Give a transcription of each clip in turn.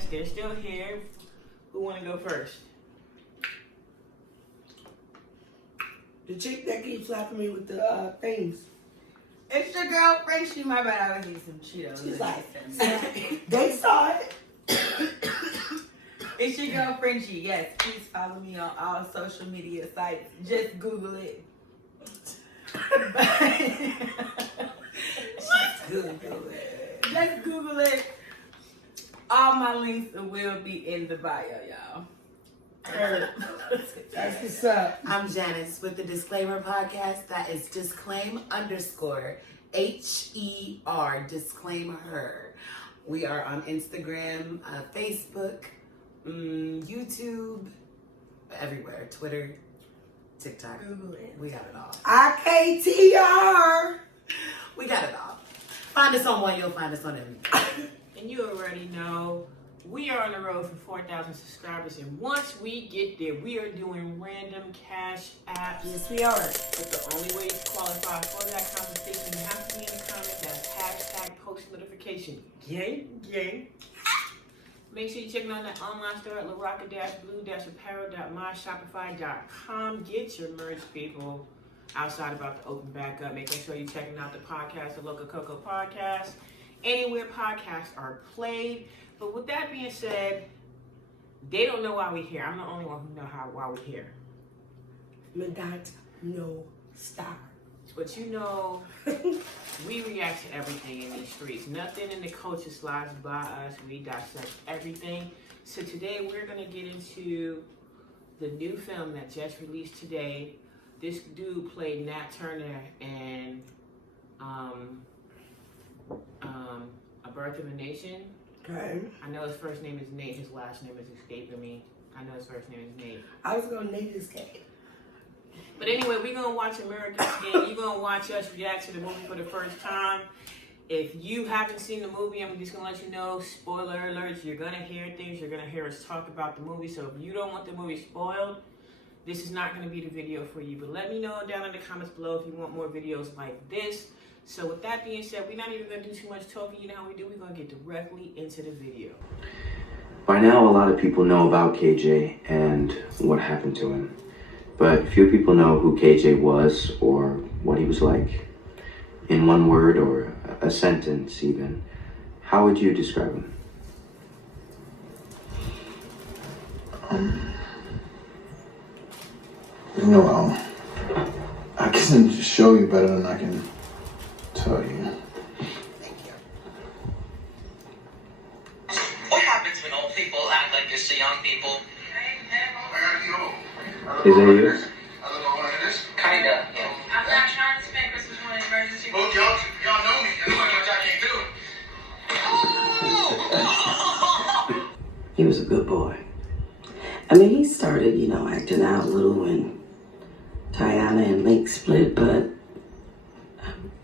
Yes, they're still here. Who want to go first? The chick that keeps slapping me with the things. It's your girl, Frenchie. My bad, I was eating some Cheetos. She's like, they saw it. It's your girl, Frenchie. Yes, please follow me on all social media sites. Just Google it. Just Google it. Just Google it. All my links will be in the bio, y'all. That's what's up. I'm Janice with the Disclaimer Podcast. That is disclaim_HER. Disclaim her. We are on Instagram, Facebook, YouTube, everywhere. Twitter, TikTok. Google it. We got it all. IKTR. We got it all. Find us on one, you'll find us on everything. And you already know, we are on the road for 4,000 subscribers. And once we get there, we are doing random cash apps. Yes, we are. But the only way to qualify for that conversation, you have to be in the comments. That's hashtag post notification. Gang. Make sure you're checking out that online store at larocca-blue-apparel.myshopify.com. Get your merch, people. Outside about to open back up. Making sure you're checking out the podcast, the Local Coco Podcast. Anywhere podcasts are played. But with that being said, they don't know why we're here. I'm the only one who know why we're here. Madonna, no star. But you know, we react to everything in these streets. Nothing in the culture slides by us. We dissect everything. So today we're going to get into the new film that just released today. This dude played Nat Turner in A Birth of a Nation. Okay. I know his first name is Nate. His last name is escaping me. I know his first name is Nate. I was going to name this game. But anyway, we're going to watch American Skin. You're going to watch us react to the movie for the first time. If you haven't seen the movie, I'm just going to let you know, spoiler alerts, you're going to hear things. You're going to hear us talk about the movie. So if you don't want the movie spoiled, this is not going to be the video for you. But let me know down in the comments below if you want more videos like this. So with that being said, we're not even going to do too much talking. You know how we do? We're going to get directly into the video. By now, a lot of people know about KJ and what happened to him. But few people know who KJ was or what he was like. In one word or a sentence even, how would you describe him? I can just show you better than I can tell you. What happens when old people act like this to young people? Is that you? Kinda. I'm not trying to spend Christmas on an emergency. Well, y'all know me. That's why I can't do it. He was a good boy. I mean, he started, acting out a little when Tiana and Link split, but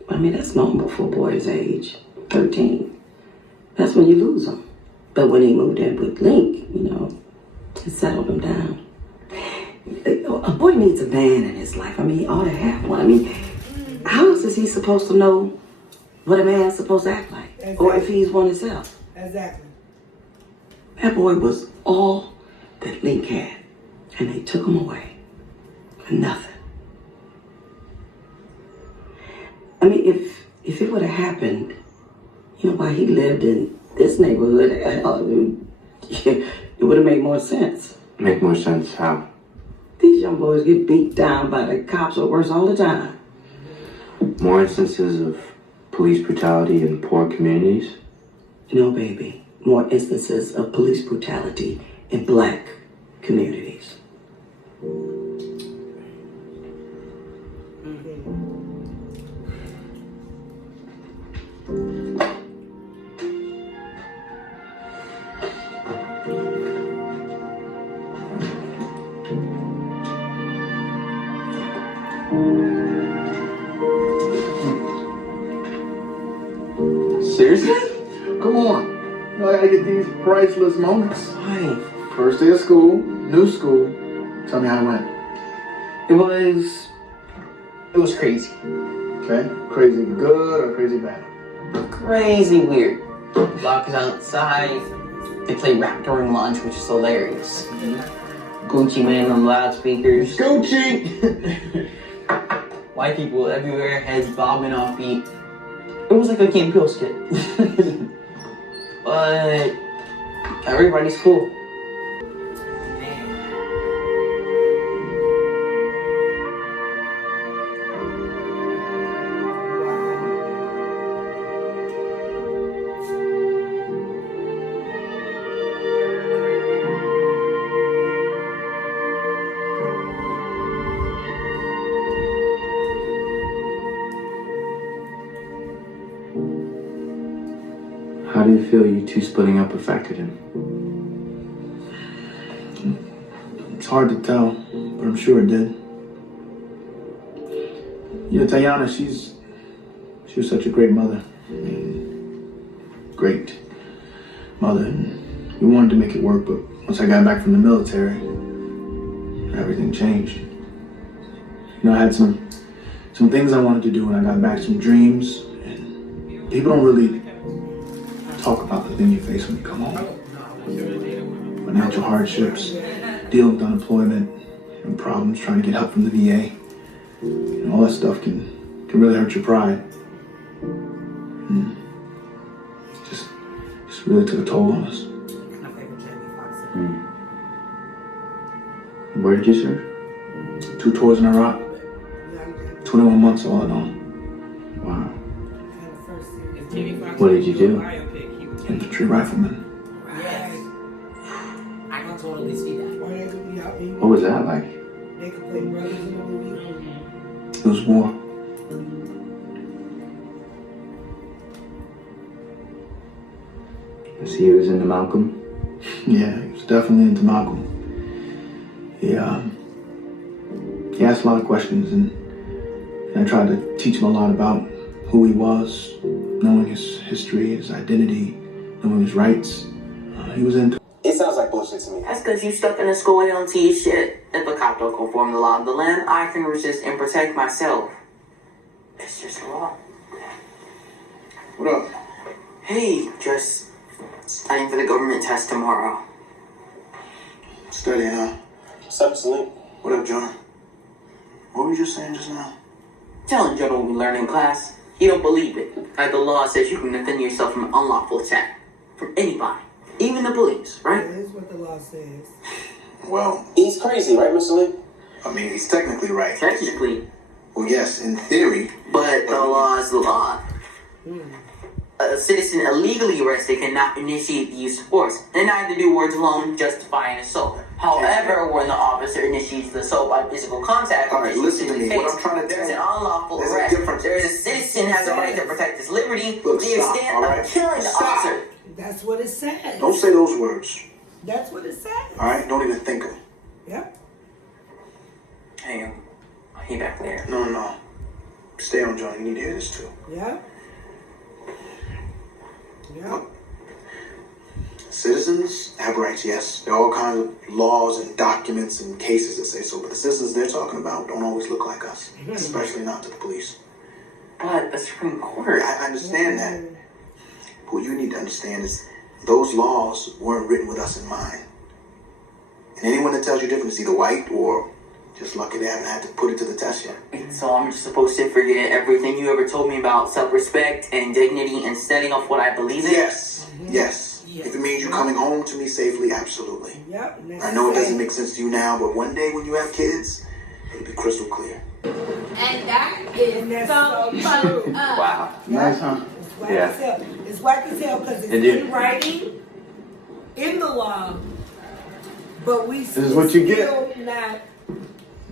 I mean, that's normal for a boy's age, 13. That's when you lose him. But when he moved in with Link, it settled him down. A boy needs a man in his life. I mean, he ought to have one. I mean, how else is he supposed to know what a man's supposed to act like? Exactly. Or if he's one himself? Exactly. That boy was all that Link had. And they took him away for nothing. I mean, if it would have happened, while he lived in this neighborhood, it would have made more sense. Make more sense how? These young boys get beat down by the cops or worse all the time. More instances of police brutality in poor communities? No, baby. More instances of police brutality in black communities. Seriously? Come on. I gotta get these priceless moments. Why? First day of school, new school. Tell me how it went. It was crazy. Okay? Crazy good or crazy bad? Crazy weird. Walking outside, They play rap during lunch, which is hilarious. Gucci Man on loudspeakers. Gucci! White people everywhere, heads bobbing off beat. It was like a Key and Peele skit. But everybody's cool. How do you feel you two splitting up affected him? It's hard to tell, but I'm sure it did. You know, Tayana, she was such a great mother. I mean, great mother. And we wanted to make it work, but once I got back from the military, everything changed. You know, I had some things I wanted to do when I got back, some dreams, and people don't really talk about the thing you face when you come home. Financial hardships, dealing with unemployment, and problems trying to get help from the VA. And all that stuff can really hurt your pride. Just really took a toll on us. Where did you serve? 2 tours in Iraq. 21 months all in all. Wow. What did you do? Infantry rifleman. I can totally see that. What was that like? They could play brothers in the movie. It was war. So he was into Malcolm? Yeah, he was definitely into Malcolm. He asked a lot of questions, and I tried to teach him a lot about who he was, knowing his history, his identity, knowing his rights. He was into. It sounds like bullshit to me. That's because you stuck in a school and don't teach shit. If a cop don't conform the law of the land, I can resist and protect myself. It's just a law. What up? Hey, just studying for the government test tomorrow. Studying, huh? What's up, Salim? What up, John? What were you just saying just now? Telling John what we learned in class. He don't believe it. Like the law says you can defend yourself from unlawful attack. From anybody. Even the police, right? That is what the law says. Well, He's crazy, right, Mr. Lee? I mean, he's technically right. Technically. Well, yes, in theory. But the law is the law. A citizen illegally arrested cannot initiate the use of force, and neither do words alone justify an assault. However, when the officer initiates the assault by physical contact, All right, listen to me. What I'm trying to there's tell an you. unlawful There's a arrest. difference. There's a citizen has a right to protect his liberty Look, to the stop, extent all of right? killing the Stop. officer. That's what it says. Don't say those words. That's what it says. All right? Don't even think them. Yep. Hey, I'll be back later. No. Stay on, John. You need to hear this too. Yep. Yep. Citizens have rights, yes. There are all kinds of laws and documents and cases that say so, but the citizens they're talking about don't always look like us, especially not to the police. But the Supreme Court. I understand that. What you need to understand is those laws weren't written with us in mind. And anyone that tells you different is either white or just lucky they haven't had to put it to the test yet. So I'm just supposed to forget everything you ever told me about self-respect and dignity and standing up what I believe in? Yes. If it means you coming home to me safely, absolutely. Yep. I know it doesn't make sense to you now, but one day when you have kids, it'll be crystal clear. And that is so true. Wow. Nice, huh? It's whack as hell. It's whack as hell because it's in writing, in the law, but we This is what you get. still not.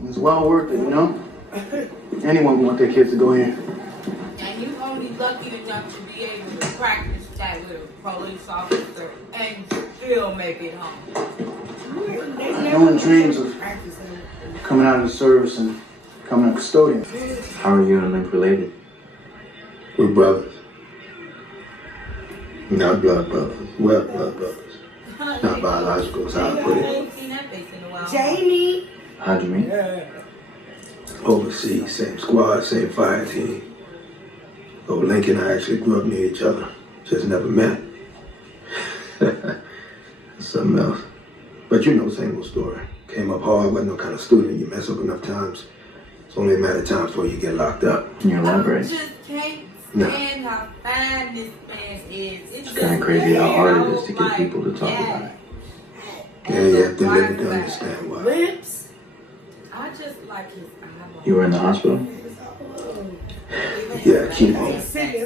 It's well worth it, you know? Anyone would want their kids to go here. And you only lucky enough to be able to practice that with a police officer and still make it home. No one dreams of coming out of the service and becoming a custodian. How are you and Link related? We're brothers. Not blood brothers. Well, blood brothers. Not biological, is how I put I it. ain't seen that face in a while. Jamie. How'd you meet? Overseas, same squad, same fire team. Though Link and I actually grew up near each other, just never met. Something else. But you know, same old story. Came up hard, wasn't no kind of student. You mess up enough times, it's only a matter of time before you get locked up. Can you elaborate? I just can't stand how fine this man is. It's kind of crazy how hard it is to get people to talk about it. Yeah, you have to live it to understand why. Lips. I just like his eyebrows. You were in the hospital? Yeah, chemo.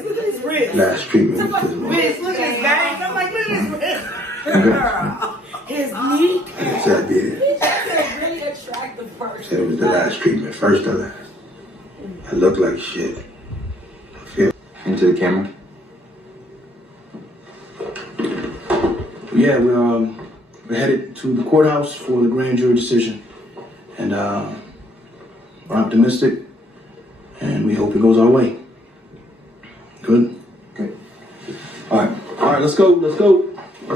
Look at his wrist. Last treatment was Wrist, look at his gang. I'm like, look at his wrist. His knee. Yes, I did. He's a really attractive person. Said it was the last treatment, first or last. I look like shit. I feel. Into the camera? Yeah, we're headed to the courthouse for the grand jury decision. And we're optimistic, and we hope it goes our way. Good? Good. All right, let's go. Let's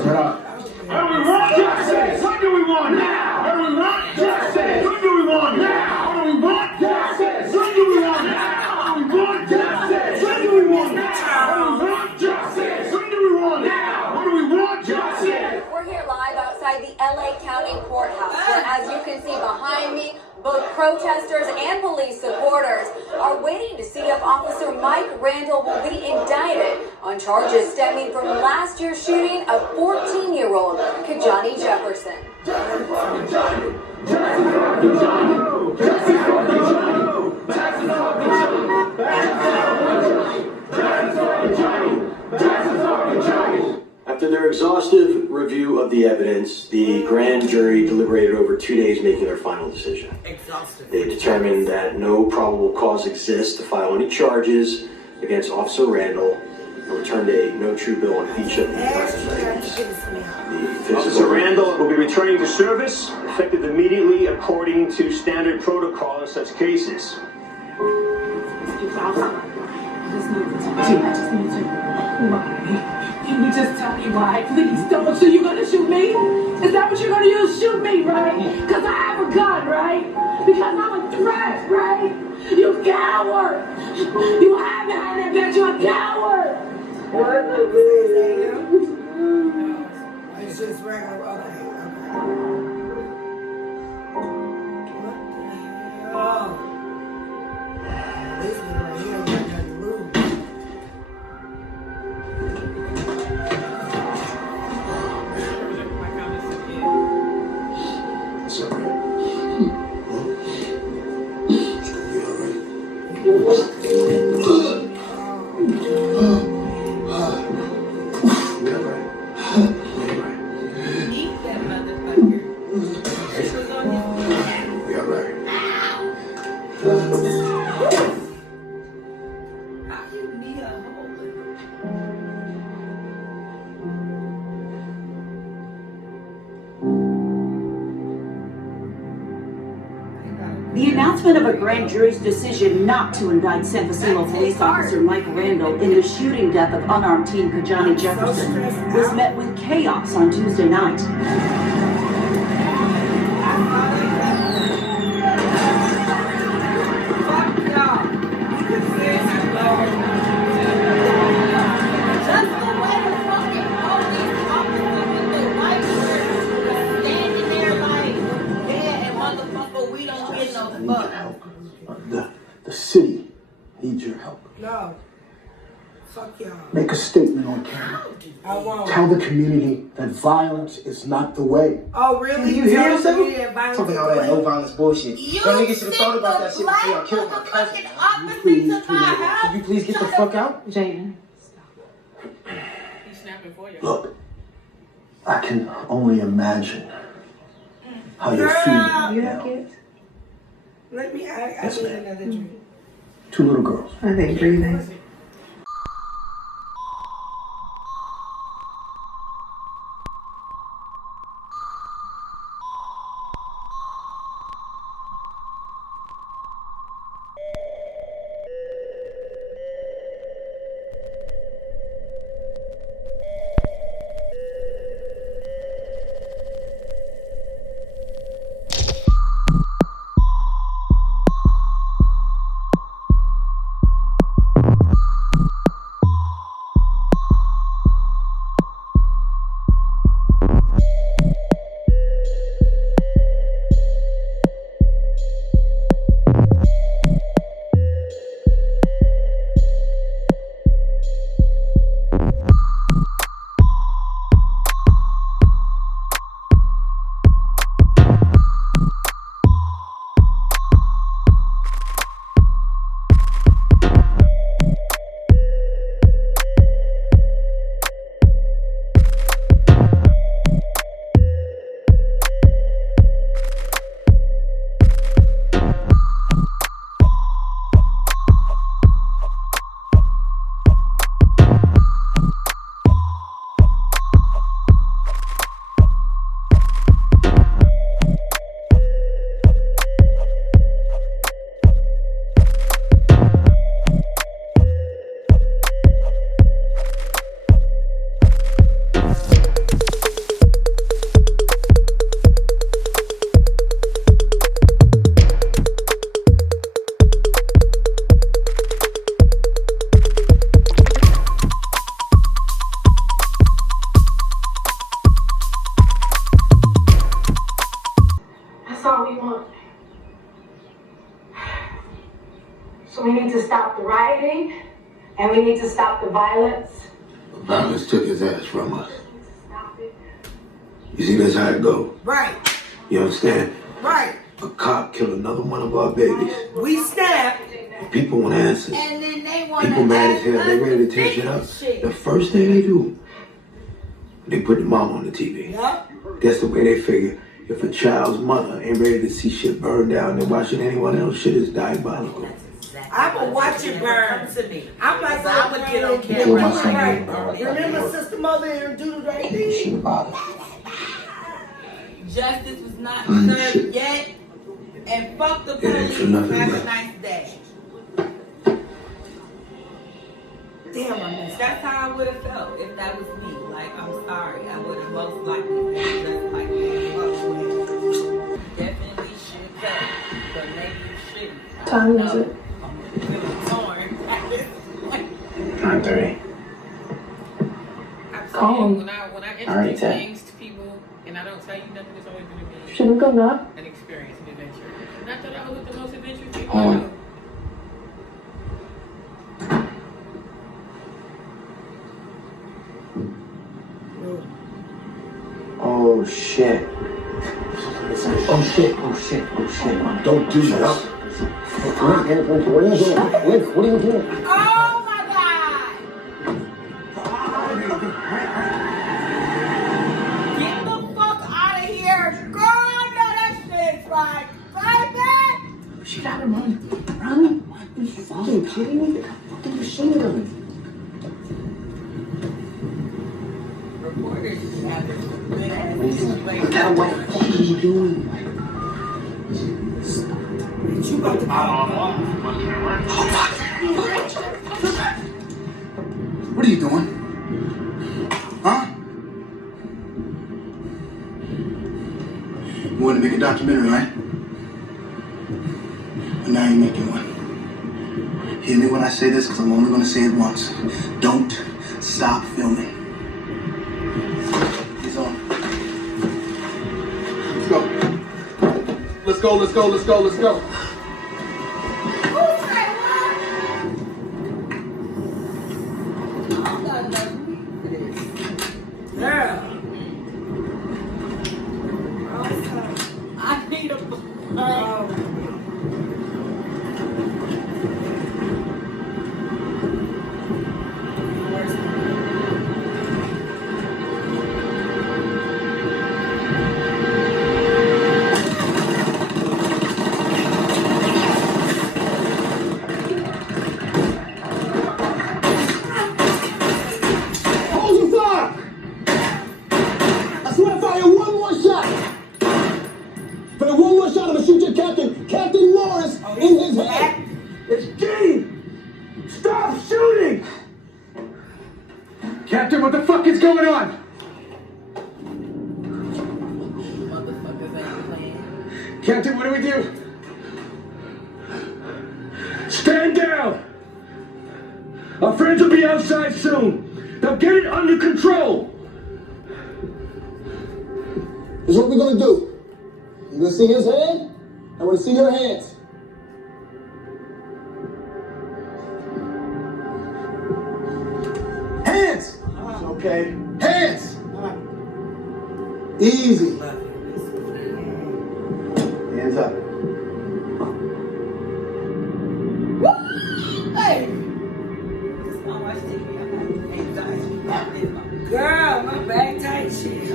head out. What do we want justice? What do we want now? What do we want justice? What do we want now? What do we want justice? What do we want now? What do we want justice? What do we want now? What do we want justice? What do we want now? What do we want justice? We're here live outside the LA County Courthouse, where, as you can see behind me, both protesters and police supporters are waiting to see if Officer Mike Randall will be indicted on charges stemming from last year's shooting of 14-year-old Kajani Jefferson. After their exhaustive review of the evidence, the grand jury deliberated over 2 days, making their final decision. They determined that no probable cause exists to file any charges against Officer Randall and returned a no true bill on each of the indictments. Officer Randall will be returning to service, effective immediately according to standard protocol in such cases. Can you just tell me why? Please don't. So you're gonna shoot me? Is that what you're gonna use? Shoot me, right? Because I have a gun, right? Because I'm a threat, right? You coward! You have it, I bet you're a coward! It's just regular. Okay. What the hell? This one right here ain't got nothing to lose. The announcement of a grand jury's decision not to indict San Francisco police officer Mike Randall in the shooting death of unarmed teen Kajani Jefferson was met with chaos on Tuesday night. The city needs your help. No. Fuck y'all. Make a statement on camera. I won't. Tell the community that violence is not the way. Oh, really? You hear this? Talking Talking all that no violence bullshit. Y'all niggas should have thought about that shit before y'all killed my cousin. Can you please get the fuck out? Jaden. He's snapping for you. Look, I can only imagine how you're feeling. You now. kids? Let me, I need another drink. 2 little girls. Are they breathing? need to stop the rioting, and we need to stop the violence. Violence took his ass from us. You see, that's how it go. Right. You understand? Right. A cop killed another one of our babies. We snap. People want answers. And then they want People mad as hell. They ready to tear shit up. The first thing they do, they put the mom on the TV. Yep. That's the way they figure. If a child's mother ain't ready to see shit burn down, then why should anyone else? Shit is diabolical. I'm gonna watch it burn. To me. I'm like, I would get on do camera. it right. Remember Sister Mother and do the right thing? Justice was not served yet. And fuck the police. Have a nice day. Damn, I missed that. That's how I would have felt if that was me. Like, I'm sorry. I would have most likely felt just like that. Definitely should cut. But maybe you shouldn't. Time is it? I'm really torn at this point. 9:30. Call him. When I All right, introduce Ted. things to people and I don't tell you nothing, it's always going to be Shouldn't go not. an experience, an adventure. Not that I was with the most adventurous people Hold I on. know. Oh shit. Oh shit. Oh shit. Oh shit. Don't do that. What are you doing? What are you doing? Oh my God! Get the fuck out of here! Girl, I know that shit's right. Baby! She got him on. Run. Are you fucking kidding me? Fucking machine gun. Reporters have this good ass What the fuck are you doing? You about to What are you doing? Huh? You wanted to make a documentary, right? But now you're making one. Hear me when I say this, because I'm only going to say it once. Don't stop filming. He's on. Let's go. Let's go, let's go, let's go, let's go. Girl. I need a Hold your fire! I swear if I hear one more shot, if I hear one more shot, I'm gonna shoot your captain, Captain Morris, in his head. It's game! Stop shooting! Captain, what the fuck is going on? motherfuckers ain't playing. Captain, what do we do? Stand down! Our friends will be outside soon. Now get it under control. Here's what we're gonna do. You're gonna see his hand. I wanna see your hands. Hands! Okay. Hands! Easy. Hands up. Hey! Just wanna watch TV. I'm anxiety. Girl, my back tight shit.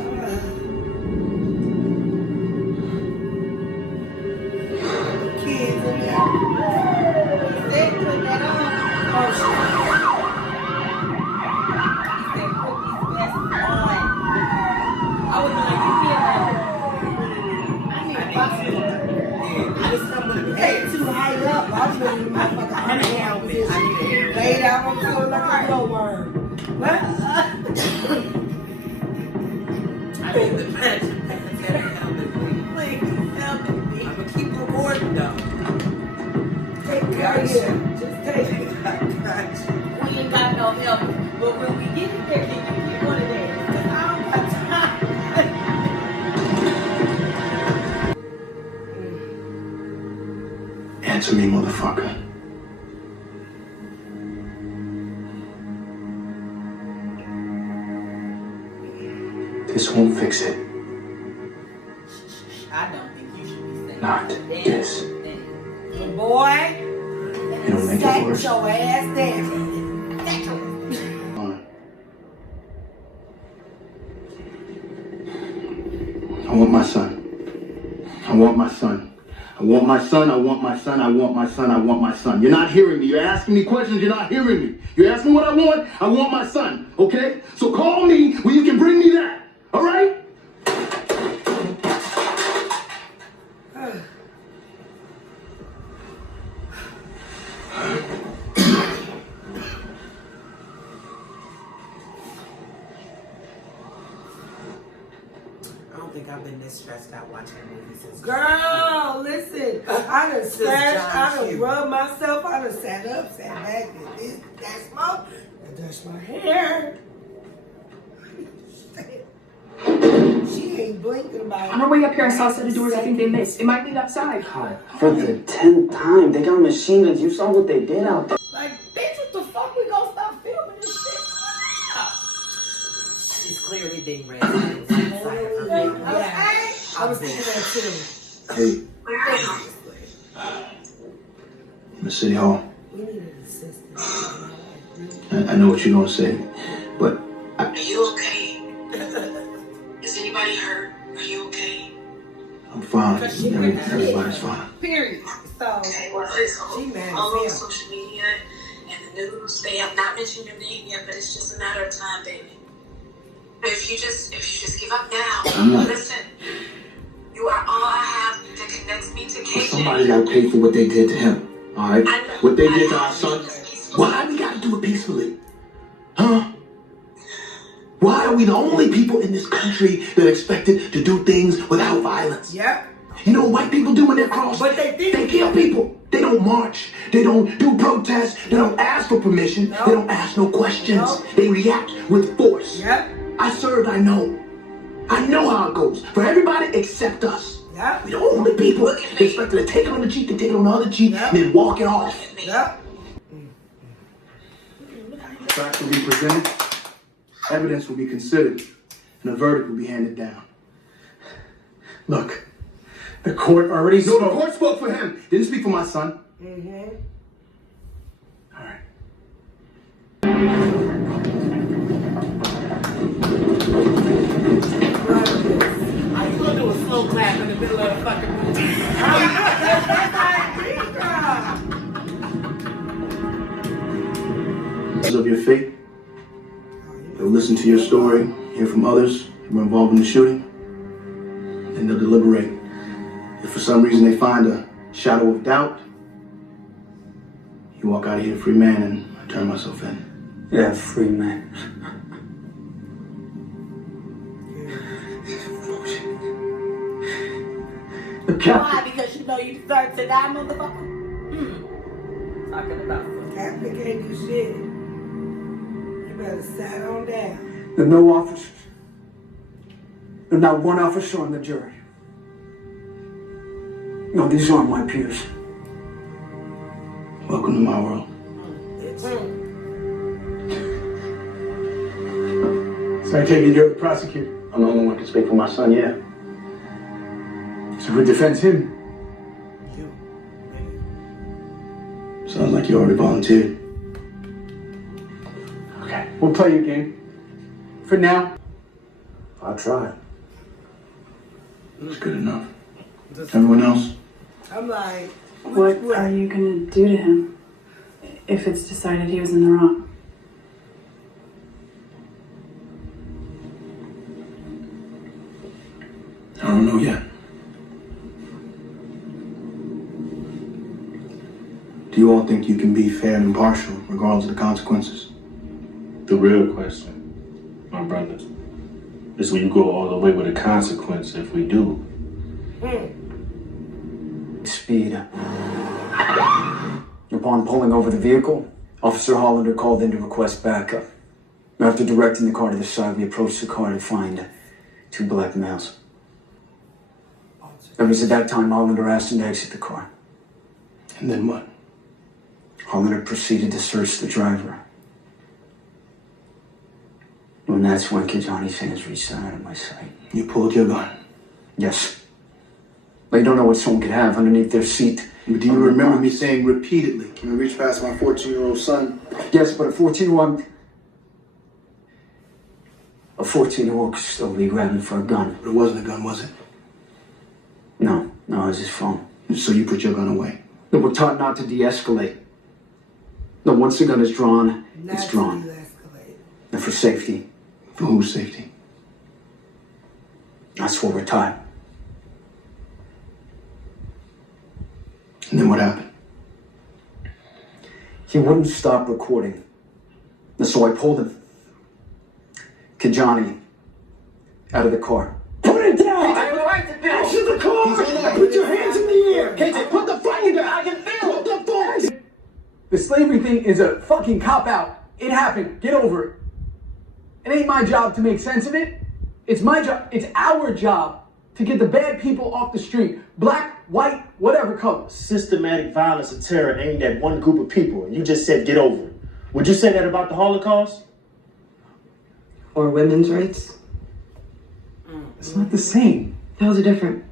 Kids in there. They put that on. Oh shit. He said, put these vests on. I was like, you can't. I need a boxer. I just come with a Hey, too high up. I was ready to motherfucker I need a helmet. I need a helmet. lay down on the floor like a glowworm. What? I need the patch and a helmet, please. Please, help me. I'm gonna keep recording though. Take it out here. Just take it. I got you. We ain't got no help. But when we get in there, can you get one of theirs? 'Cause I don't got time. Answer me, motherfucker. This won't fix it. I don't think you should be saying Not this. Boy, It'll make it set worse. your ass down. I want my son. I want my son. I want my son. I want my son. I want my son. I want my son. You're not hearing me. You're asking me questions. You're not hearing me. You ask me what I want. I want my son. Okay? So call me when you can bring me that. All right? I don't think I've been this stressed out watching a movie since. Girl, listen. I done scratched, I done Hughes. rubbed myself, I done sat up, sat back, did this, that smoke, and touched my hair. She ain't blinking about it. On our way up here, I saw a set of doors I think they missed. It might lead outside. God, for the 10th time, they got machine guns. You saw what they did out there. Like, bitch, what the fuck? We gonna stop filming this shit? She's clearly being raised inside of her family. Yeah, I was thinking that too. Hey, I'm at City Hall. We need an assistant. I know what you're gonna say, but Are you okay? Is anybody hurt? Are you okay? I'm fine. Everybody's fine. Period. So, Okay, well, listen, she mad all over as hell. social media and the news, they have not mentioned your name yet, but it's just a matter of time, baby. If you just give up now, listen, you are all I have that connects me to KJ. Somebody gotta pay for what they did to him. All right? What they did to our son. Why we gotta do it peacefully? Huh? Why are we the only people in this country that are expected to do things without violence? Yep. You know what white people do when they're crossed? But they kill people. They don't march. They don't do protests. They don't ask for permission. No. They don't ask no questions. No. They react with force. Yep. I served, I know. I know how it goes. For everybody except us. Yep. We're the only people that expected to take it on the cheek and take it on the other cheek and then walk it off. Yep. Facts will be presented, evidence will be considered, and a verdict will be handed down. Look, the court already spoke. No, the court spoke for him. Didn't speak for my son. Mm-hmm. All right. Are you gonna do a slow clap in the middle of the fucking movie? Because of your faith, they'll listen to your story, hear from others who were involved in the shooting, and they'll deliberate. If for some reason they find a shadow of doubt, you walk out of here a free man, and I turn myself in. Yeah, free man. Why? Because you know you deserve to die, motherfucker? Talking about Captain can't do shit. You better sit on down. There are no officers. There's not one officer on the jury. No, these aren't my peers. Welcome to my world. So I take it you're the prosecutor? I'm the only one who can speak for my son, yeah. So who defends him? Sounds like you already volunteered. Okay, we'll play your game. For now. I'll try. That's good enough. Everyone else? I'm like, What are you gonna do to him if it's decided he was in the wrong? I don't know yet. Do you all think you can be fair and impartial regardless of the consequences? The real question, my brother, is will you go all the way with the consequence if we do? Speed. Upon pulling over the vehicle, Officer Hollander called in to request backup. After directing the car to the side, we approached the car to find two black males. It was at that time Hollander asked him to exit the car. And then what? Hollander proceeded to search the driver. And that's when Kijani's hands reached out of my sight. You pulled your gun. Yes. They don't know what someone could have underneath their seat. But do you remember me saying repeatedly, can we reach past my 14-year-old son? Yes, but a 14-year-old could still be grabbing for a gun. But it wasn't a gun, was it? No, it was his phone. So you put your gun away? No, we're taught not to de-escalate. No, once the gun is drawn, it's drawn. And for safety. For whose safety? That's what we're taught. And then what happened? He wouldn't stop recording. And so I pulled him. Kijani out of the car. Put it down! Exit the car! Put your hands in the air! KJ, put the phone down! I can feel it! Put the phone! The slavery thing is a fucking cop-out. It happened. Get over it. It ain't my job to make sense of it. It's my job. It's our job to get the bad people off the street. Black, white, whatever color. Systematic violence and terror aimed at one group of people, and you just said get over it. Would you say that about the Holocaust? Or women's rights? It's not the same. Those are different.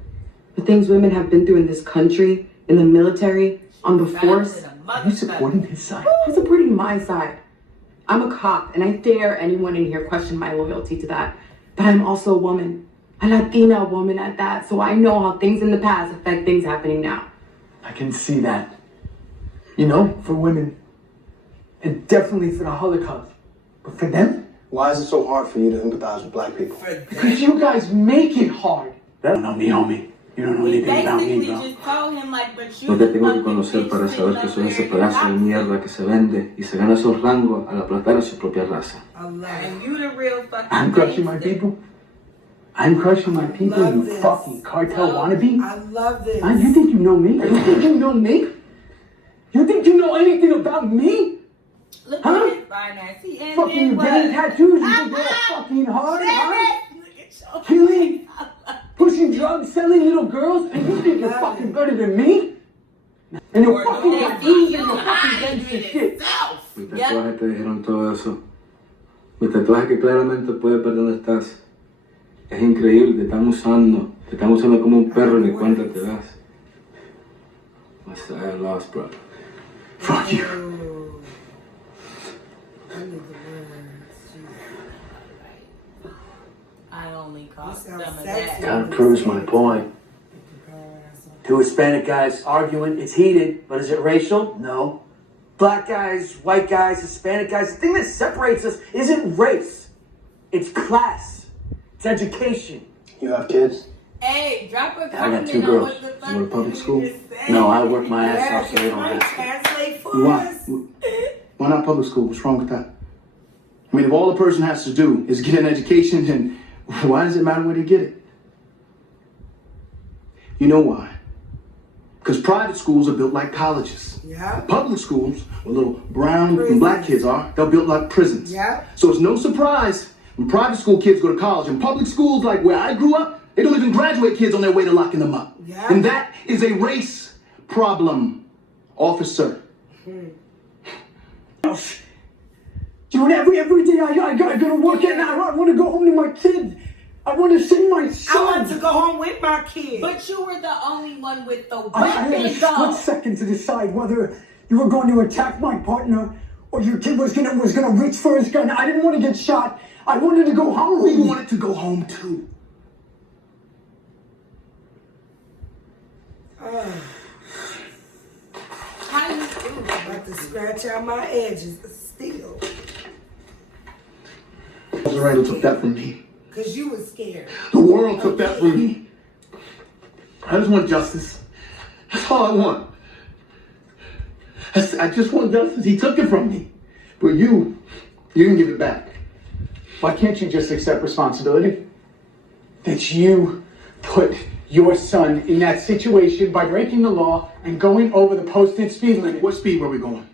The things women have been through in this country, in the military, on the force. Are you supporting his side? I'm supporting my side. I'm a cop, and I dare anyone in here question my loyalty to that. But I'm also a woman. A Latina woman at that, so I know how things in the past affect things happening now. I can see that. You know, for women. And definitely for the Holocaust. But for them? Why is it so hard for you to empathize with black people? Because you guys make it hard. You don't know me, homie. You don't know anything about me, bro. Just told him, like, but you No te tengo que conocer para saber que sos ese pedazo de mierda que se vende y se gana esos rangos al aplastar a su propia raza. And you the real fucking I'm crushing my people. I'm crushing my people, you this. fucking cartel wannabe. I love this. Man, you think you know me? You think you know me? You think you know anything about me? Look Huh? at his finance. He ended Fucking what? getting tattoos, you think you're fucking hard, huh? Killing, pushing drugs, selling little girls, and you think you're fucking better than me? And you're fucking tattoos and you're fucking gangster shit. Mi tatuaje te dijeron todo eso. Mi tatuaje que claramente puedes ver dónde estás. Es increíble, te están usando como un perro ni cuenta te das. My side lost, bro. Fuck you. I only caught some of that. Kind of proves my point. Two Hispanic guys arguing. It's heated, but is it racial? No. Black guys, white guys, Hispanic guys. The thing that separates us isn't race. It's class. It's education. You have kids? Hey, drop a I got comment 2 on girls. what the fuck You go to public school? No, I work my ass off so they don't have to. Translate for Why? us. Why not public school? What's wrong with that? I mean, if all a person has to do is get an education, then why does it matter where they get it? You know why? Because private schools are built like colleges. Yeah. Public schools, where little brown and black kids are, they're built like prisons. Yeah. So it's no surprise when private school kids go to college and public schools like where I grew up, they don't even graduate kids on their way to locking them up. Yeah. And that is a race problem, officer. Dude, every day I gotta work and I want to go home to my kids. I want to see my son. I want to go home with my kids. But you were the only one with the I had a weapon, split though. second to decide whether you were going to attack my partner or your kid was gonna reach for his gun. I didn't want to get shot. I wanted to go home. We wanted to go home too. How you do? I'm about to scratch out my edges still. Randall took that from me. Because you were scared. The world took that from me. I just want justice. That's all I want. I just want justice. He took it from me. But you can give it back. Why can't you just accept responsibility? That you put your son in that situation by breaking the law and going over the posted speed limit. What speed were we going?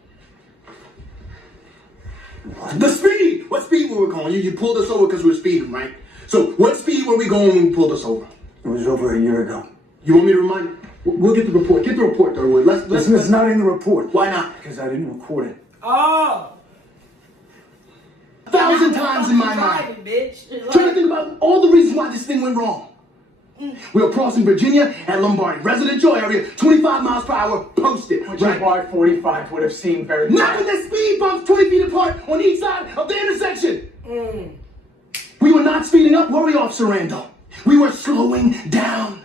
The speed! What speed were we going? You pulled us over because we were speeding, right? So what speed were we going when we pulled us over? It was over a year ago. You want me to remind you? We'll get the report. Get the report, Thurwood. This is not in the report. Why not? Because I didn't record it. Oh. 1,000 times in my mind. Bitch. Trying to think about all the reasons why this thing went wrong. We were crossing Virginia at Lombardi, residential area, 25 miles per hour, posted. Which is why 45 would have seemed very Not with the speed bumps 20 feet apart on each side of the intersection. We were not speeding up, were we, Officer Randall? We were slowing down.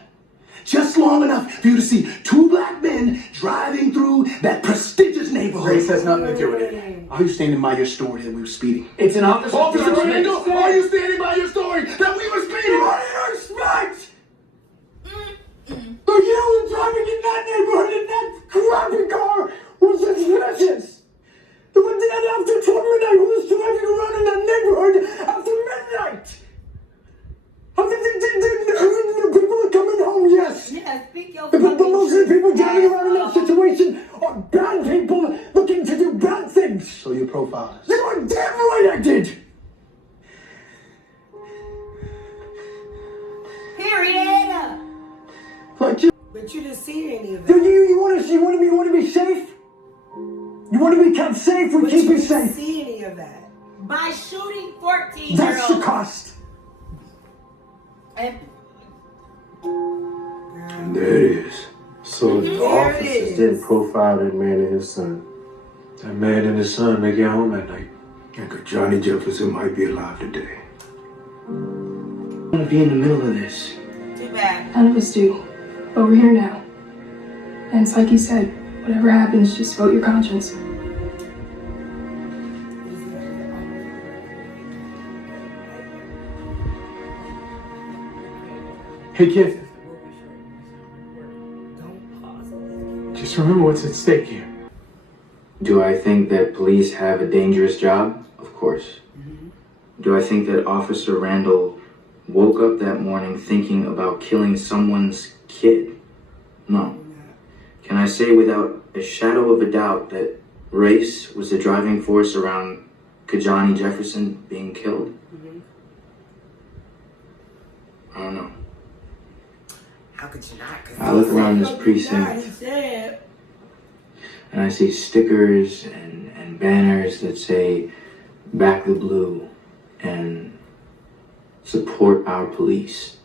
Just long enough for you to see two black men driving through that prestigious neighborhood. Race has nothing to do with it. Are you standing by your story that we were speeding? It's an officer. Officer Randall, are you standing by your story that we were speeding? What do you expect? The you driving in that neighborhood in that crappy car was suspicious. The one day after midnight who was driving around in that neighborhood after midnight. How did the people are coming home? Yes. Yeah, speak your But most of the people driving around in that situation are bad people looking to do bad things. So you profile us. You are damn right I did. Period. Like you. But you didn't see any of that. You want to be safe? You want to be kept safe? We But keep you you didn't safe. see any of that. By shooting 14-year-olds. That's the cost. And And there it is. So if the officers didn't profile that man and his son, that man and his son make it home at night. And Johnny Jefferson might be alive today. I'm gonna be in the middle of this. too bad. None of us do. But we're here now. And it's like you said, whatever happens, just vote your conscience. Hey kid. Just remember what's at stake here. Do I think that police have a dangerous job? Of course. Do I think that Officer Randall woke up that morning thinking about killing someone's kid? No. Can I say without a shadow of a doubt that race was the driving force around Kajani Jefferson being killed? I don't know. How could you not? I look around this precinct and I see stickers and banners that say back the blue and support our police.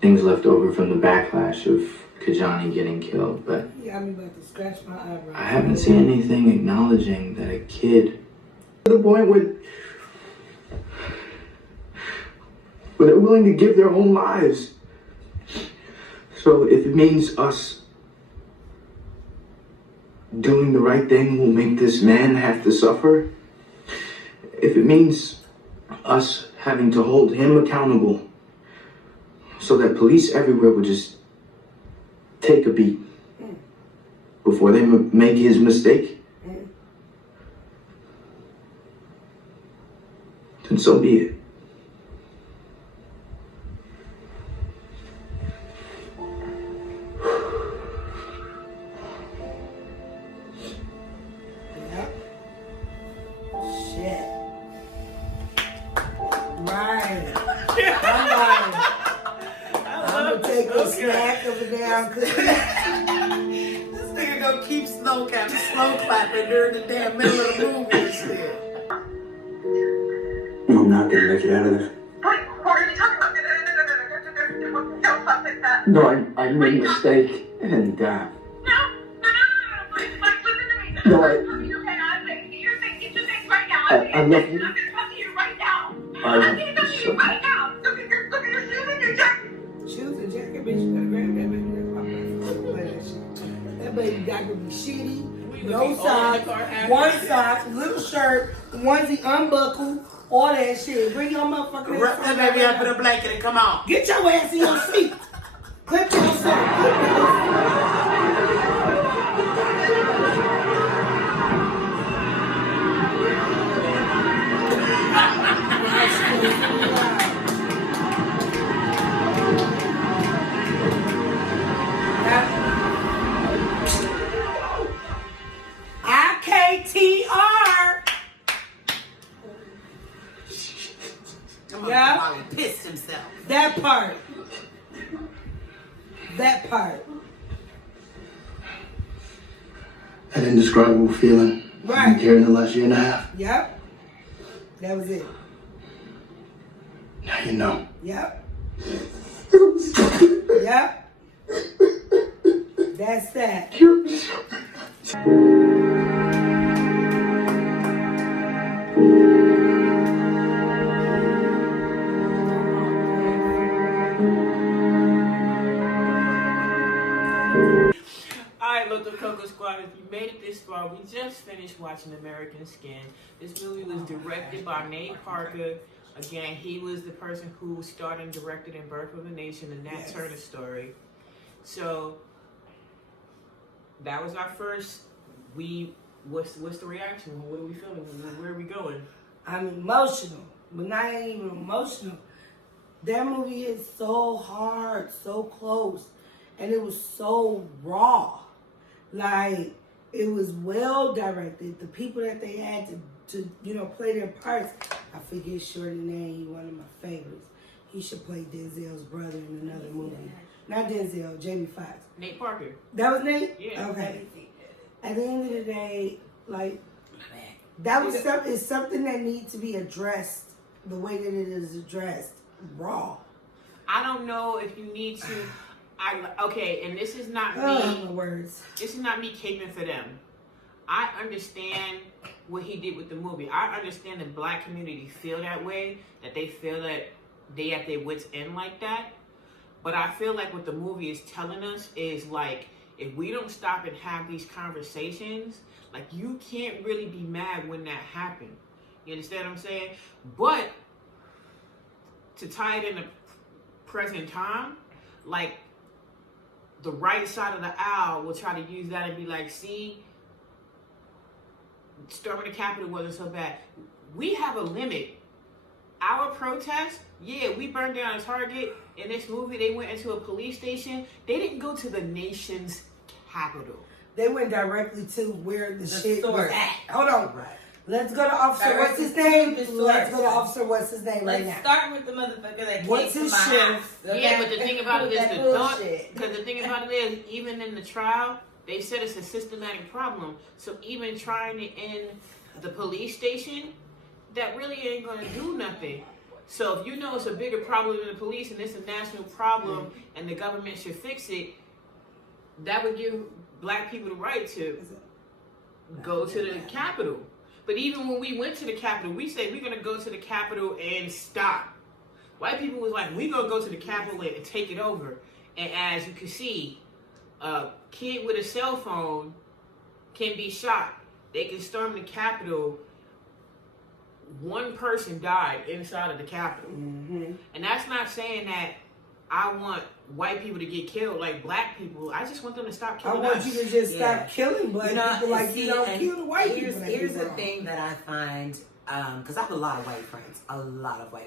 Things left over from the backlash of Kajani getting killed, but Yeah, I'm about to scratch my eyebrow. I haven't seen anything acknowledging that a kid To the point where they're willing to give their own lives. So if it means us doing the right thing will make this man have to suffer, if it means us having to hold him accountable so that police everywhere will just take a beat before they make his mistake, then so be it. Shit. Right. I'm gonna take a snack of a damn cookie. This nigga gonna keep slow clapping during the damn middle of the movie and shit. I'm not gonna make it out of this. No, I made a mistake, and no, I love you. I love you so much. Shoes and jacket, bitch. You better grab that baby. That baby got to be shitty. No socks, one sock, little shirt, onesie unbuckled, all that shit. Bring your motherfucking Wrap that baby up in a blanket and come on. Get your ass in your seat. Clip yourself. IKTR. Yeah. Pissed himself. That part. That part. That indescribable feeling I've been carrying the last year and a half. Yep. That was it. Now you know. Yep. Yep. That's that. Alright, look, the Coco Squad, if you made it this far, we just finished watching American Skin. This movie was directed by Nate Parker. Again, he was the person who started and directed in Birth of a Nation, the Nat Turner story. So, that was our first. What's the reaction? What are we feeling? Where are we going? I'm emotional, but not even emotional. That movie is so hard, so close, and it was so raw. Like, it was well directed. The people that they had to play their parts. I forget Shorty name. He one of my favorites. He should play Denzel's brother in another movie. Not Denzel, Jamie Foxx. Nate Parker. That was Nate? Yeah. Okay. At the end of the day, like, that was something that needs to be addressed the way that it is addressed. Raw. I don't know if you need to. And this is not me. Words. This is not me caping for them. I understand what he did with the movie. I understand the black community feel that way, that they feel that they at their wits end like that. But I feel like what the movie is telling us is, like, if we don't stop and have these conversations, like, you can't really be mad when that happened. You understand what I'm saying? But to tie it in the present time, like, the right side of the aisle will try to use that and be like, see, storming the Capitol wasn't so bad. We have a limit. Our protest, we burned down a Target. In this movie, they went into a police station. They didn't go to the nation's capital. They went directly to where the shit was source. at. Hold on. Right. Let's go to Officer What's His Name? Let's go to Officer What's His Name right now. Let's start with the motherfucker that What's came his to my shift? house. Yeah, but the thing about it is Because the thing about it is, even in the trial, they said it's a systematic problem. So even trying to end the police station, that really ain't gonna do nothing. So if you know it's a bigger problem than the police and it's a national problem and the government should fix it, that would give black people the right to go to the Capitol. But even when we went to the Capitol, we said we're gonna go to the Capitol and stop. White people was like, we're gonna go to the Capitol and take it over. And as you can see, a kid with a cell phone can be shot. They can storm the Capitol. One person died inside of the Capitol. And that's not saying that I want white people to get killed like black people. I just want them to stop killing us. I want you to just stop killing black people like you don't kill the white people. Here's the thing that I find, because I have a lot of white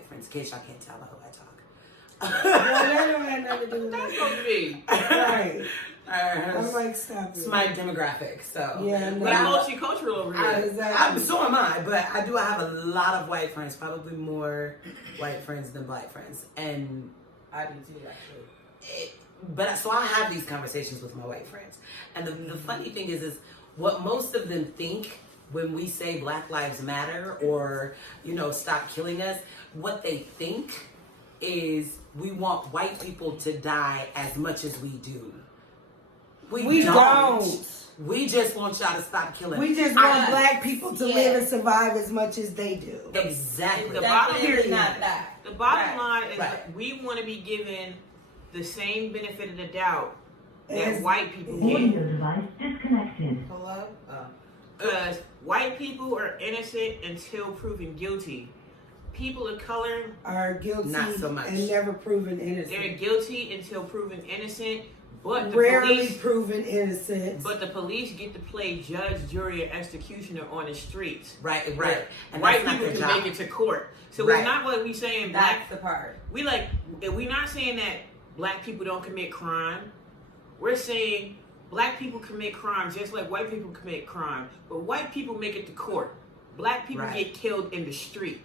friends. In case y'all can't tell by who I talk. That don't have nothing to do with that. That's supposed to be. Right. I'm like, stop it. It's my demographic, so. Yeah, no. We're multicultural over here. Exactly. So am I, but I have a lot of white friends, probably more white friends than black friends. And I do too, actually. So I have these conversations with my white friends. And the funny thing is what most of them think when we say Black Lives Matter or, stop killing us, what they think is we want white people to die as much as we do. We don't. We just want y'all to stop killing. We just want black people to live and survive as much as they do. Exactly. The bottom line is we want to be given the same benefit of the doubt that white people get. Device disconnected. Hello? Because white people are innocent until proven guilty. People of color are guilty not so much. And never proven innocent. They're guilty until proven innocent. But the rarely police, proven innocent. But the police get to play judge, jury, and executioner on the streets. Right. And white people can make it to court. So it's not what we saying. That's the part. We're not saying that black people don't commit crime. We're saying black people commit crime just like white people commit crime. But white people make it to court. Black people get killed in the street.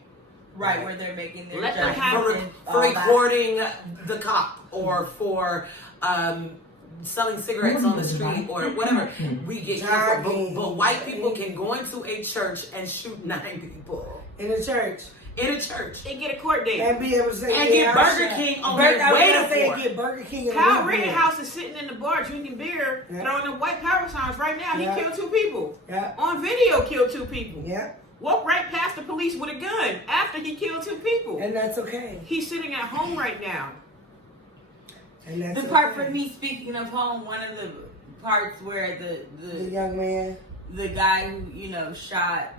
Right, where they're making their Let them judgment. For recording the cop or for selling cigarettes on the street or whatever. We get killed. But white people can go into a church and shoot 9 people. In a church. In a church. And get a court date. And be able to say, and get Burger King on their way to court. Get Burger King. Kyle Rittenhouse is sitting in the bar drinking beer, throwing the white power signs right now. He killed 2 people. On video, killed 2 people. Walked right past the police with a gun after he killed 2 people. And that's okay. He's sitting at home right now. And that's the part for me, speaking of home, one of the parts where the young man, the guy who, shot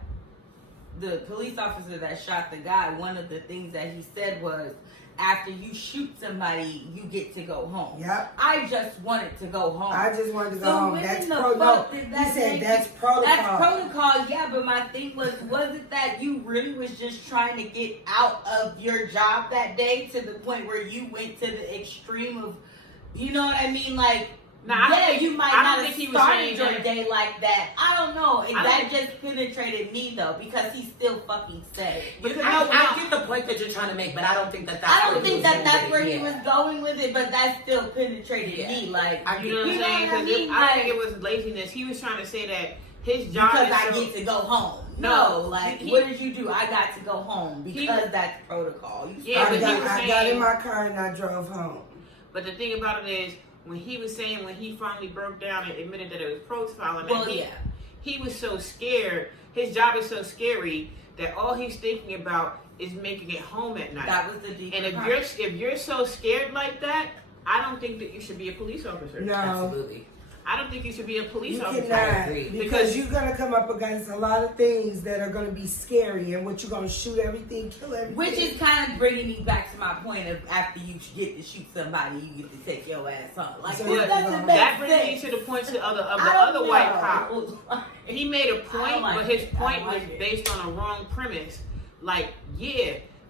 the police officer that shot the guy, one of the things that he said was, after you shoot somebody, you get to go home. Yep. I just wanted to go home. I just wanted to go home. That's protocol. He said that's protocol. That's protocol, yeah, but my thing was it that you really was just trying to get out of your job that day to the point where you went to the extreme of, you know what I mean? Like, you might not have started your day like that. I don't know. And that just penetrated me, though, because he still fucking said it. I get the point that you're trying to make, but I don't think that's I don't think that's where he was going with it, but that still penetrated me. Like, you know what I'm saying? Because I think it was laziness. He was trying to say that his job because is I get to go home. No, like, what did you do? I got to go home because that's protocol. I got in my car and I drove home. But the thing about it is, when he was saying, when he finally broke down and admitted that it was profiling, he was so scared. His job is so scary that all he's thinking about is making it home at night. That was the deep. And if you're so scared like that, I don't think that you should be a police officer. No, absolutely. I don't think you should be a police you officer. Cannot, because you're gonna come up against a lot of things that are gonna be scary, and what you're gonna shoot everything, kill everything. Which is kind of bringing me back to my point of after you get to shoot somebody, you get to take your ass home. Like, so that brings me to the point of the other white cop. He made a point, but his point was based on a wrong premise. Like,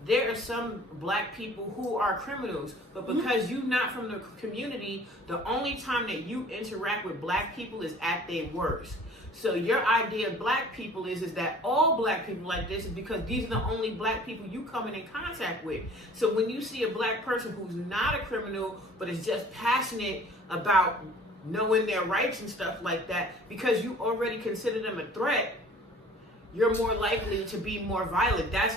there are some black people who are criminals, but because you're not from the community, the only time that you interact with black people is at their worst. So your idea of black people is that all black people like this is because these are the only black people you coming in contact with. So when you see a black person who's not a criminal, but is just passionate about knowing their rights and stuff like that, because you already consider them a threat, you're more likely to be more violent. That's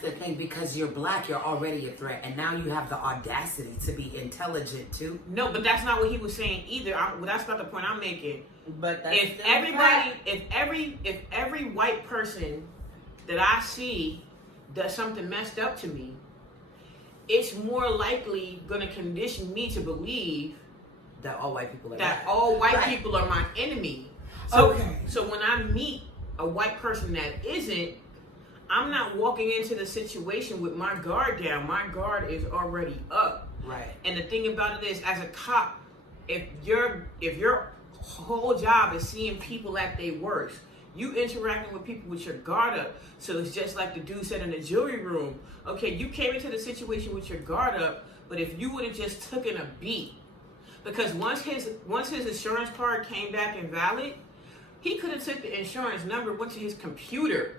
the thing, because you're black, you're already a threat, and now you have the audacity to be intelligent too. No, but that's not what he was saying either. That's not the point I'm making. But that's if every white person that I see does something messed up to me, it's more likely going to condition me to believe that all white people are people are my enemy. So when I meet a white person that isn't, I'm not walking into the situation with my guard down. My guard is already up. Right. And the thing about it is, as a cop, if your whole job is seeing people at their worst, you interacting with people with your guard up. So it's just like the dude said in the jury room. Okay, you came into the situation with your guard up, but if you would have just taken a beat, because once his insurance card came back invalid, he could have took the insurance number, went to his computer,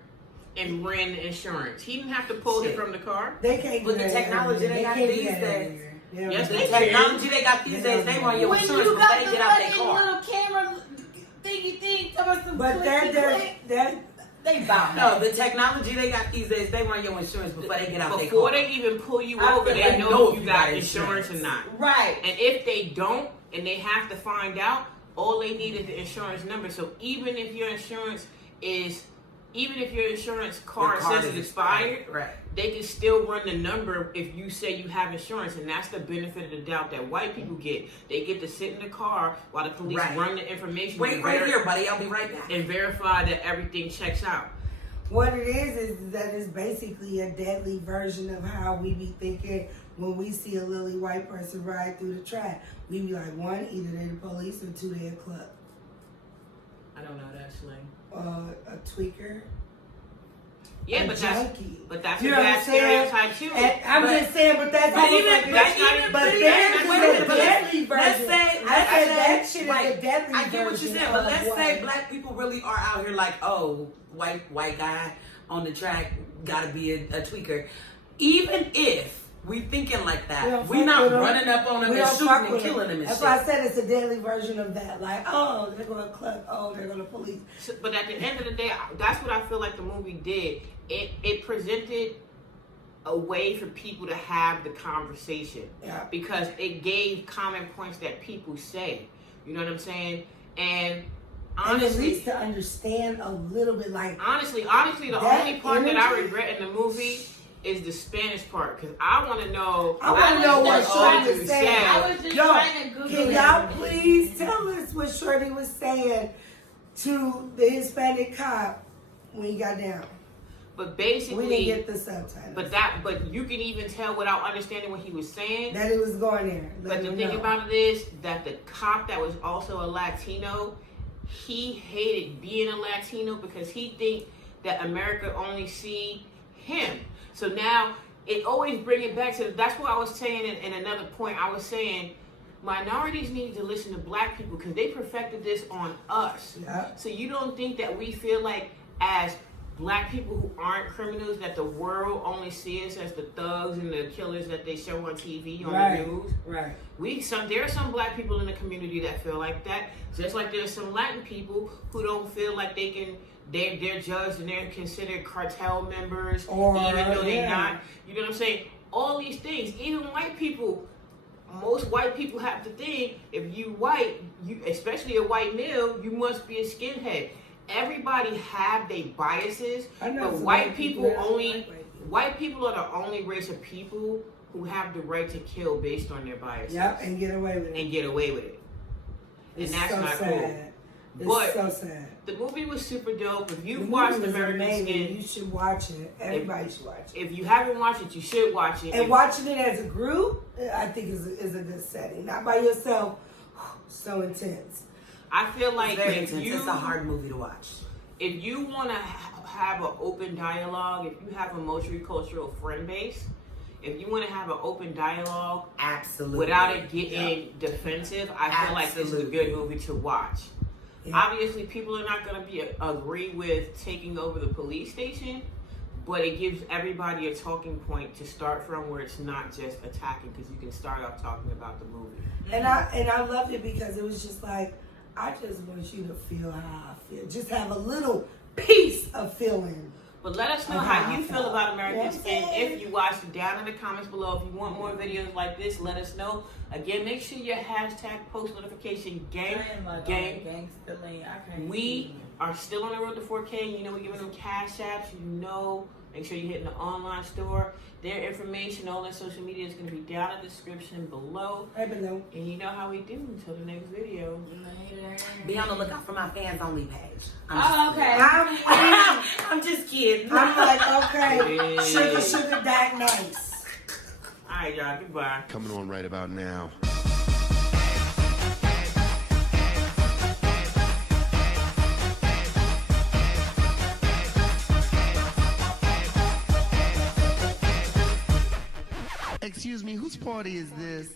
and ran the insurance. He didn't have to pull it from the car. They can't. But the technology they got these days. Yes, the technology they got these days, they run your insurance before they get out their car. Little camera thingy, but that they bound. No, the technology they got these days, they run your insurance before they get out their car. Before they even pull you over, they know if you got insurance or not. Right. And if they don't, and they have to find out, all they need is the insurance number. So even if your insurance card says it's expired, right, they can still run the number if you say you have insurance. And that's the benefit of the doubt that white people get. They get to sit in the car while the police run the information. Wait right here, buddy. I'll be right back. And verify that everything checks out. What it is that it's basically a deadly version of how we be thinking when we see a lily white person ride through the track. We be like, one, either they're the police, or two, they're a club. I don't know that slang. A tweaker. Yeah, but junkie. That's a bad stereotype too. And I'm just saying, but that's deadly version. Let's say that shit is a deadly version. I get what you're saying, but let's say black people really are out here like, oh, white guy on the track gotta be a tweaker. Even if We thinking like We that. don't We fuck not with 'em. running up on them We and don't shooting fuck and with killing 'em. them and That's shit. why I said it's a daily version of that. Like, oh, they're gonna club. Oh, they're gonna police. But at the end of the day, that's what I feel like the movie did. It presented a way for people to have the conversation. Yeah. Because it gave common points that people say. You know what I'm saying? And honestly, and at least to understand a little bit, like honestly, the that only part that I energy- regret in the movie is the Spanish part, because I want to know. I want to know what Shorty was saying. I was just Yo, trying to Google can it. y'all please tell us what Shorty was saying to the Hispanic cop when he got down? But basically, we didn't get the subtitles. But you can even tell without understanding what he was saying That it was going there. But the thing about it is that the cop that was also a Latino, he hated being a Latino because he think that America only see him. So now it always bring it back to, that's what I was saying in another point. I was saying minorities need to listen to black people because they perfected this on us. Yeah. So you don't think that we feel like as black people who aren't criminals that the world only sees us as the thugs and the killers that they show on TV, on the news? Right. There are some black people in the community that feel like that, just like there's some Latin people who don't feel like they're judged and they're considered cartel members, even though they're not. You know what I'm saying? All these things, even white people. Most white people have to think if you white, especially a white male, you must be a skinhead. Everybody have their biases, but white people white people are the only race of people who have the right to kill based on their biases. Yep, and get away with it. And that's so not sad. cool. It's But so sad. the movie was super dope. If you've The watched movie was American amazing. Skin, You should watch it. Everybody should watch it. If you haven't watched it, you should watch it. And watching it as a group, I think is a good setting. Not by yourself. So intense. I feel like It's very if intense. you, It's a hard movie to watch. If you want to have an open dialogue, if you have a multicultural friend base, if you want to have an open dialogue, absolutely, without it getting defensive, I feel like this is a good movie to watch. Yeah. Obviously, people are not going to agree with taking over the police station, but it gives everybody a talking point to start from where it's not just attacking, because you can start off talking about the movie. And I loved it because it was just like, I just want you to feel how I feel. Just have a little piece of feeling. But let us know how you feel about American Skin. If you watched it, down in the comments below. If you want more videos like this, let us know. Again, make sure your hashtag post notification gang. We are still on the road to 4K. You know, we're giving them cash apps. You know, make sure you're hitting the online store. Their information, all their social media is going to be down in the description below. Right below. And you know how we do until the next video. Be on the lookout for my fans only page. Okay. I'm just kidding. I'm like, okay, sugar, that nice. All right, y'all. Goodbye. Coming on right about now. Excuse me, whose party is this?